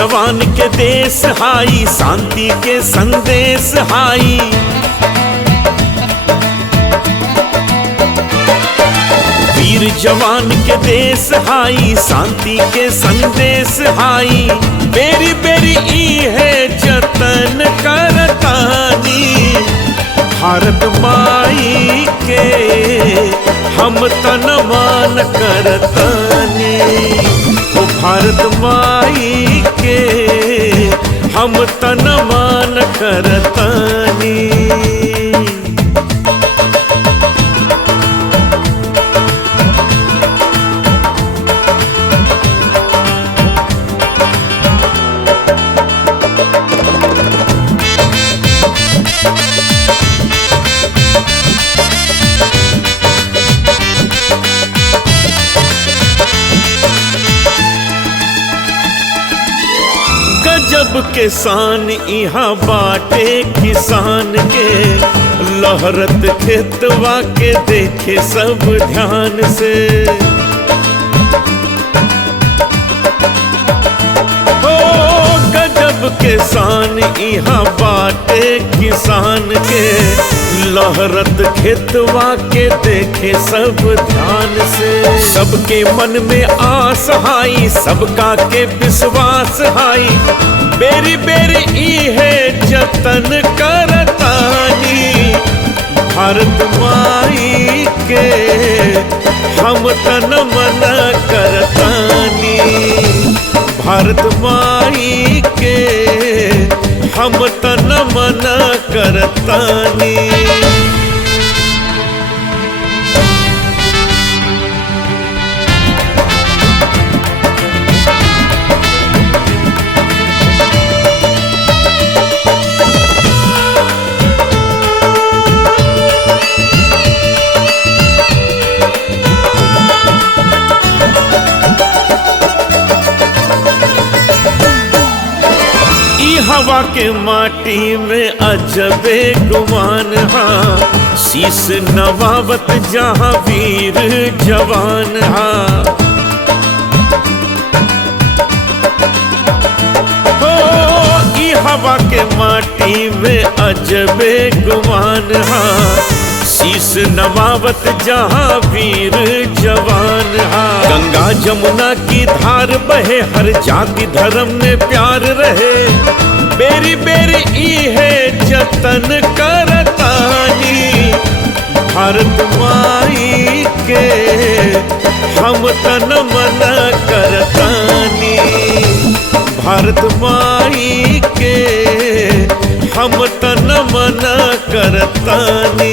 जवान के देश हाई, शांति के संदेश हाई। वीर जवान के देश हाई, शांति के संदेश हाई। बेरी बेरी ई है जतन करतानी, भारत माई के हम तन मान करतानी। ओ भारत माई के हम तन मान करतानी। गजब के शान यहाँ बाटे किसान के, लहरत खेतवा के देखे सब ध्यान से। ओ गजब के शान यहाँ बाटे किसान के, लहरत खेतवा के देखे सब ध्यान से। सबके मन में आस हाई, सबका के विश्वास हाई। बेरी बेरी ई है जतन करतानी, भारत माई के हम तन मन करतानी। भारत माई के हम तन मन करतानी। हवा के माटी में अजबे गुमान हा, शीश नवावत जहाँ वीर जवान हा। हो ई हवा के माटी में अजबे गुमान हा, शीश नवावत जहाँ वीर जवान हा। गंगा जमुना की धार बहे, हर जाति धर्म में प्यार रहे। बेरी बेरी ई है जतन करतानी, भारत माई के हम तन मन करतानी। भारत माई के हम तन मन करतानी।